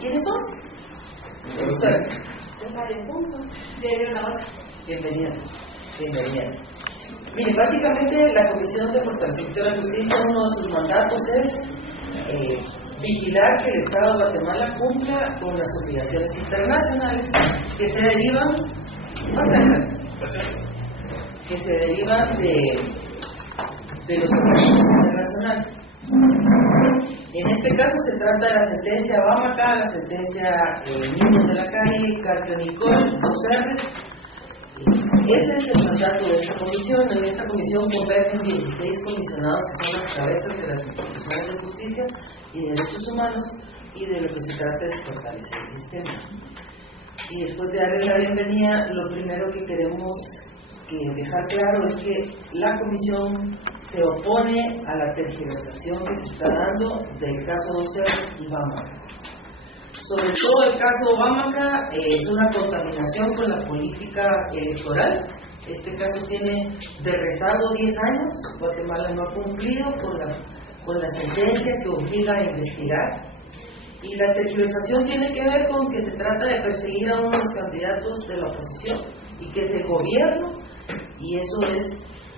¿quiénes son? Bienvenidas. Mire, básicamente la Comisión de Fortalecimiento de la Justicia, uno de sus mandatos es vigilar que el Estado de Guatemala cumpla con las obligaciones internacionales que se derivan de los organismos internacionales. En este caso se trata de la sentencia Bámaca, la sentencia Niños de la Calle, Carpio Nicol, Dos. Ese es el mandato de esta comisión. En esta comisión convergen 16 comisionados que son las cabezas de las instituciones de justicia y de derechos humanos, y de lo que se trata es fortalecer el sistema. Y después de darle la bienvenida, lo primero que queremos dejar claro es que la comisión se opone a la tergiversación que se está dando del caso Dos y Bámaca. Sobre todo el caso Bámaca es una contaminación con la política electoral. Este caso tiene de rezago 10 años. Guatemala no ha cumplido con la sentencia que obliga a investigar. Y la tergiversación tiene que ver con que se trata de perseguir a unos candidatos de la oposición y que es el gobierno, y eso es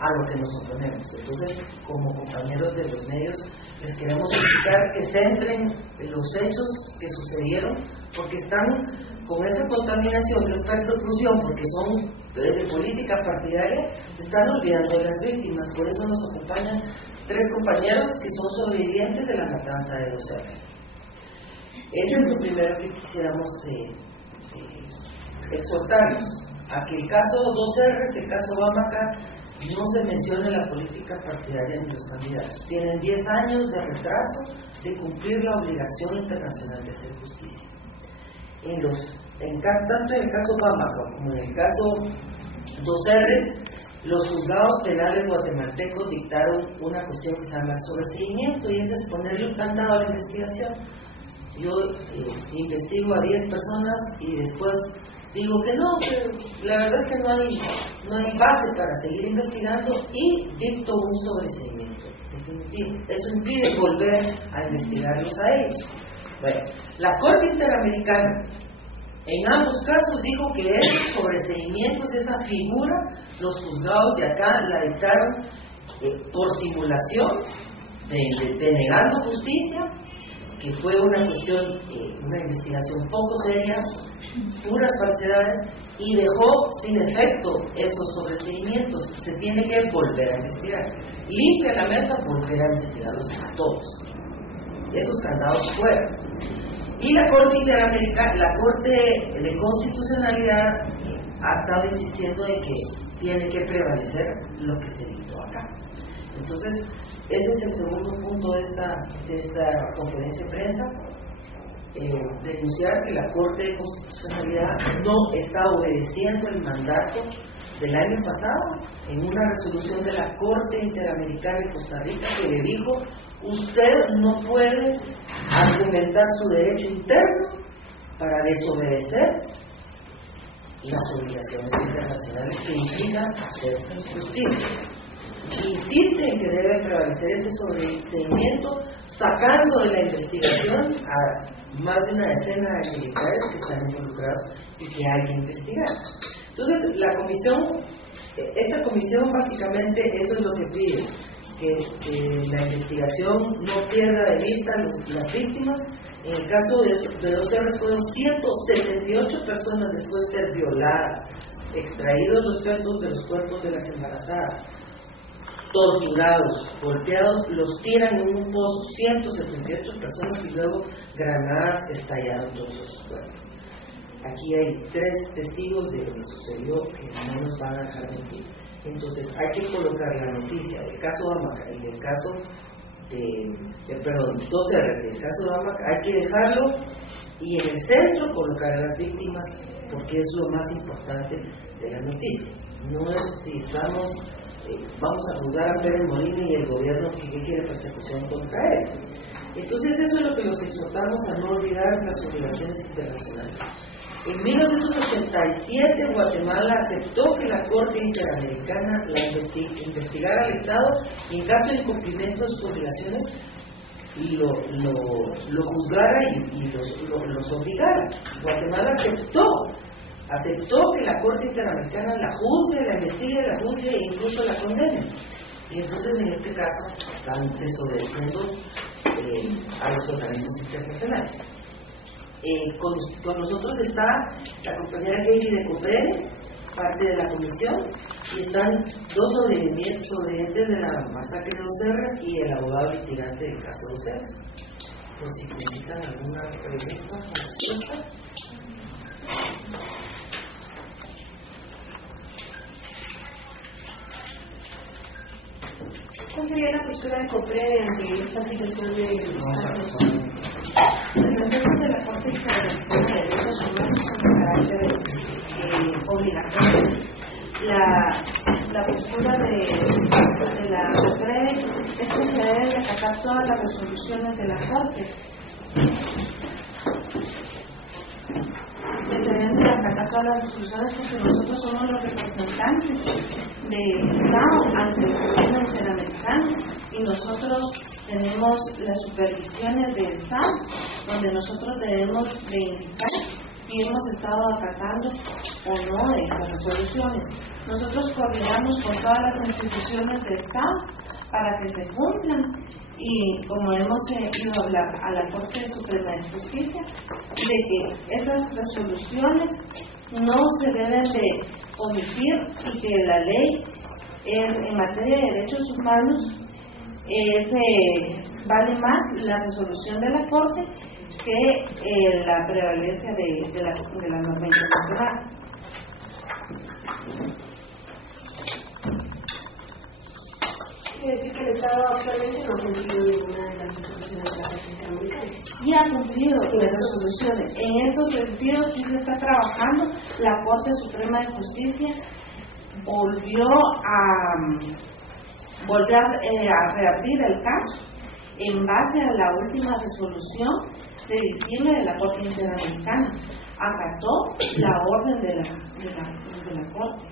a lo que nos oponemos. Entonces, como compañeros de los medios, les queremos explicar que centren los hechos que sucedieron, porque están con esa contaminación que es persecución, porque son de política partidaria, están olvidando de las víctimas. Por eso nos acompañan 3 compañeros que son sobrevivientes de la matanza de Dos. Ese es lo primero que quisiéramos exhortarlos, a que el caso Dos, el caso Bámaca, no se menciona la política partidaria en los candidatos. Tienen 10 años de retraso de cumplir la obligación internacional de hacer justicia. Tanto en el caso Bámaca como en el caso Dos, los juzgados penales guatemaltecos dictaron una cuestión que se llama sobreseimiento, y ese es ponerle un candado a la investigación. Yo investigo a 10 personas y después digo que no, que la verdad es que no hay base para seguir investigando, y dicto un sobreseimiento definitivo. Eso impide volver a investigarlos a ellos. Bueno, la Corte Interamericana en ambos casos dijo que esos sobreseimientos, esa figura, los juzgados de acá la dictaron por simulación, denegando justicia, que fue una cuestión, una investigación poco seria, puras falsedades, y dejó sin efecto esos sobreseimientos. Se tiene que volver a investigar. Limpia la mesa, volver a investigarlos a todos. Esos candados fuera. Y la Corte Interamericana, la Corte de Constitucionalidad, ha estado insistiendo en que tiene que prevalecer lo que se dictó acá. Entonces, ese es el segundo punto de esta conferencia de prensa. Denunciar que la Corte de Constitucionalidad no está obedeciendo el mandato del año pasado en una resolución de la Corte Interamericana de Costa Rica, que le dijo: usted no puede argumentar su derecho interno para desobedecer las obligaciones internacionales que implican hacer justicia. Insiste en que debe prevalecer ese sobreseimiento, sacando de la investigación a más de una decena de militares que están involucrados y que hay que investigar. Entonces, esta comisión básicamente eso es lo que pide, que la investigación no pierda de vista las víctimas. En el caso de Dos fueron 178 personas después de ser violadas, extraídos los fetos de los cuerpos de las embarazadas, torturados, golpeados, los tiran en un pozo, 178 personas, y luego granadas estallaron todos sus cuerpos. Aquí hay 3 testigos de lo que sucedió que no nos van a dejar mentir. Entonces hay que colocar la noticia del caso Bámaca y del caso Dos R's, el caso Bámaca, hay que dejarlo, y en el centro colocar a las víctimas, porque es lo más importante de la noticia. No es si vamos a juzgar a Pérez Molina y el gobierno que quiere persecución contra él. Entonces eso es lo que los exhortamos, a no olvidar las obligaciones internacionales. En 1987 Guatemala aceptó que la Corte Interamericana investigara al Estado, y en caso de incumplimiento de sus obligaciones lo juzgara y los obligara. Guatemala aceptó que la Corte Interamericana la juzgue, la investigue, la juzgue e incluso la condene. Y entonces en este caso están desobedeciendo a los organismos internacionales. Con nosotros está la compañera Katie de Coprede, parte de la comisión, y están dos sobrevivientes de la masacre de Dos Cerros y el abogado litigante del caso Dos Cerros. Por si necesitan alguna pregunta o respuesta. ¿Cuál sería la postura de Coprede ante esta situación de los efectos de la Corte Interamericana de Derechos Humanos con carácter obligatorio? La postura de la Coprede es que se deben acatar todas las resoluciones de la Corte. Que se deben acatar todas las resoluciones porque nosotros somos los representantes del Estado ante el gobierno interamericano y nosotros tenemos las supervisiones del Estado donde nosotros debemos de indicar si hemos estado acatando o no de estas resoluciones. Nosotros coordinamos con todas las instituciones del Estado para que se cumplan y como hemos ido a hablar a la Corte Suprema de Justicia de que esas resoluciones no se deben de omitir y que la ley en materia de derechos humanos vale más la resolución de la Corte que la prevalencia de la norma internacional. Quiere decir que el Estado actualmente no ha cumplido ninguna de las resoluciones de la Corte Interamericana. Y ha cumplido las resoluciones. En estos sentidos sí se está trabajando. La Corte Suprema de Justicia volvió a reabrir el caso en base a la última resolución de diciembre de la Corte Interamericana. Acató la orden de la Corte.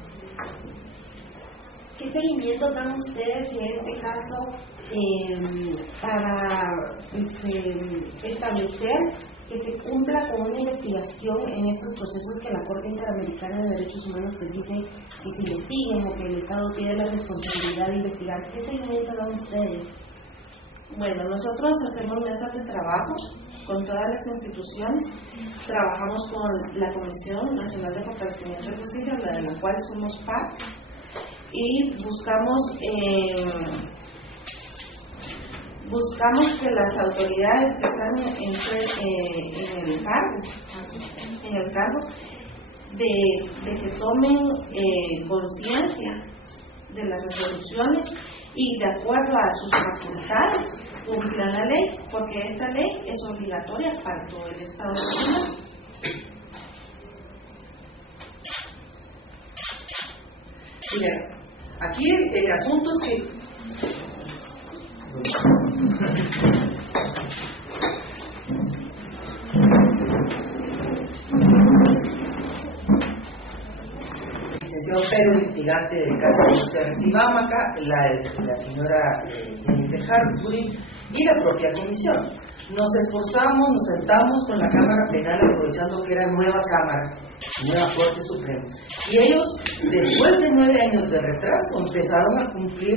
¿Qué seguimiento dan ustedes en este caso para establecer que se cumpla con una investigación en estos procesos que la Corte Interamericana de Derechos Humanos pues dice que se investiguen o que el Estado tiene la responsabilidad de investigar? ¿Qué seguimiento dan ustedes? Bueno, nosotros hacemos mesas de trabajo con todas las instituciones, trabajamos con la Comisión Nacional de Fortalecimiento de Justicia, de la cual somos parte, y buscamos que las autoridades que están en el cargo de que tomen conciencia de las resoluciones y de acuerdo a sus facultades cumplan la ley, porque esta ley es obligatoria para todo el Estado nacional. Mira, aquí el asunto es que licenciado Pedro, litigante del caso de Cercibámaca, la señora Jennifer Harbury y la propia comisión. Nos esforzamos, nos sentamos con la Cámara Penal aprovechando que era nueva Cámara, nueva Corte Suprema. Y ellos, después de 9 años de retraso, empezaron a cumplir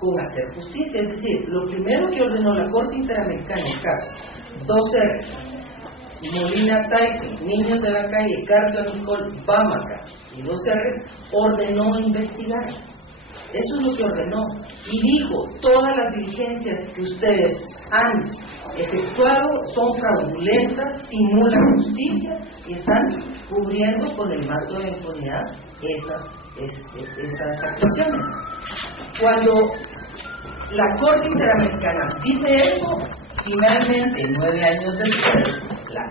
con hacer justicia. Es decir, lo primero que ordenó la Corte Interamericana en el caso Dos Cerros, Molina Taiki, Niños de la Calle, Carlos Nicol, Bámaca y Dos Cerros, ordenó investigar. Eso es lo que ordenó. Y dijo, todas las diligencias que ustedes han efectuado son fraudulentas, simulan justicia y están cubriendo con el manto de impunidad esas actuaciones. Cuando la Corte Interamericana dice eso, finalmente, 9 años después, la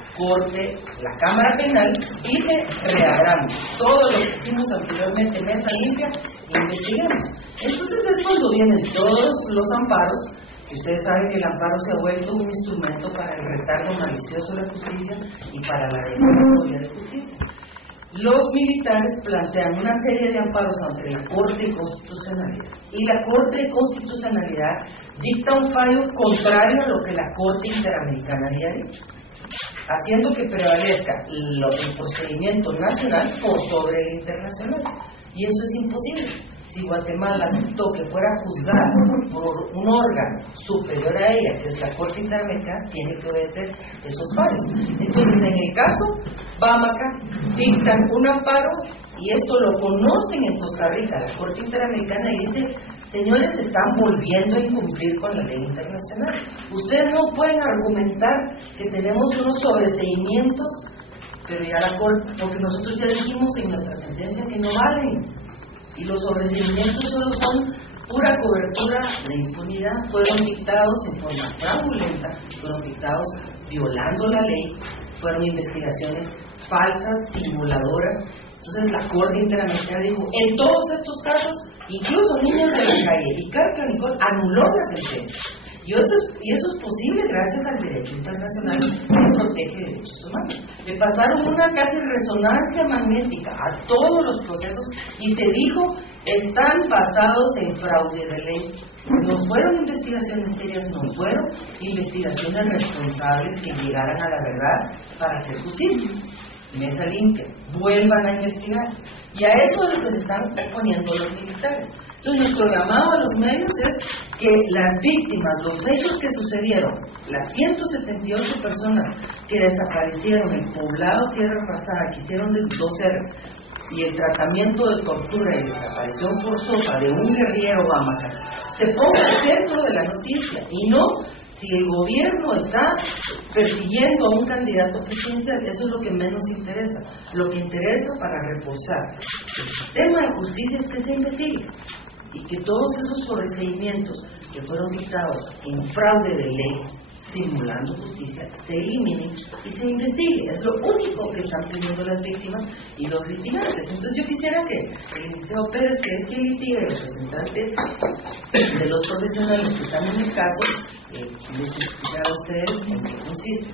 Cámara Penal dice, reabramos todo lo que hicimos anteriormente, mesa limpia, e investiguemos. Entonces es cuando vienen todos los amparos, que ustedes saben que el amparo se ha vuelto un instrumento para el retardo malicioso de la justicia y para la declaratoria de justicia. los militares plantean una serie de amparos ante la Corte de Constitucionalidad y la Corte de Constitucionalidad dicta un fallo contrario a lo que la Corte Interamericana había dicho, haciendo que prevalezca el procedimiento nacional por sobre el internacional, y eso es imposible. Si Guatemala aceptó que fuera juzgada por un órgano superior a ella, que es la Corte Interamericana, tiene que obedecer esos fallos. Entonces, en el caso Bamaca, dictan un amparo, y esto lo conocen en Costa Rica, la Corte Interamericana, y dice: señores, están volviendo a incumplir con la ley internacional. Ustedes no pueden argumentar que tenemos unos sobreseimientos, pero ya la Corte, porque nosotros ya dijimos en nuestra sentencia que no valen. Y los sobreseimientos solo son pura cobertura de impunidad, fueron dictados en forma fraudulenta, fueron dictados violando la ley, fueron investigaciones falsas, simuladoras. Entonces la Corte Interamericana dijo: en todos estos casos, incluso Niños de la Calle y Carpio Nicol anuló la sentencia. Y eso es posible gracias al derecho internacional que protege derechos humanos. Le pasaron una casi resonancia magnética a todos los procesos y se dijo: están basados en fraude de ley. No fueron investigaciones serias, no fueron investigaciones responsables que llegaran a la verdad para hacer justicia. Mesa limpia, vuelvan a investigar. Y a eso es lo que se están oponiendo los militares. Entonces, nuestro llamado a los medios es que las víctimas, los hechos que sucedieron, las 178 personas que desaparecieron en Poblado Tierra Pasada, que hicieron de 2 Rs, y el tratamiento de tortura y desaparición forzosa de un guerrillero Bamaca, se ponga al centro de la noticia, y no si el gobierno está persiguiendo a un candidato presidencial. Eso es lo que menos interesa. Lo que interesa para reforzar el sistema de justicia es que se investigue y que todos esos sobreseimientos que fueron dictados en fraude de ley, simulando justicia, se eliminen y se investigue. Es lo único que están pidiendo las víctimas y los litigantes. Entonces yo quisiera que el licenciado Pérez, que es quien litiga, el representante de los profesionales que están en el caso, les explicara a ustedes en qué consiste.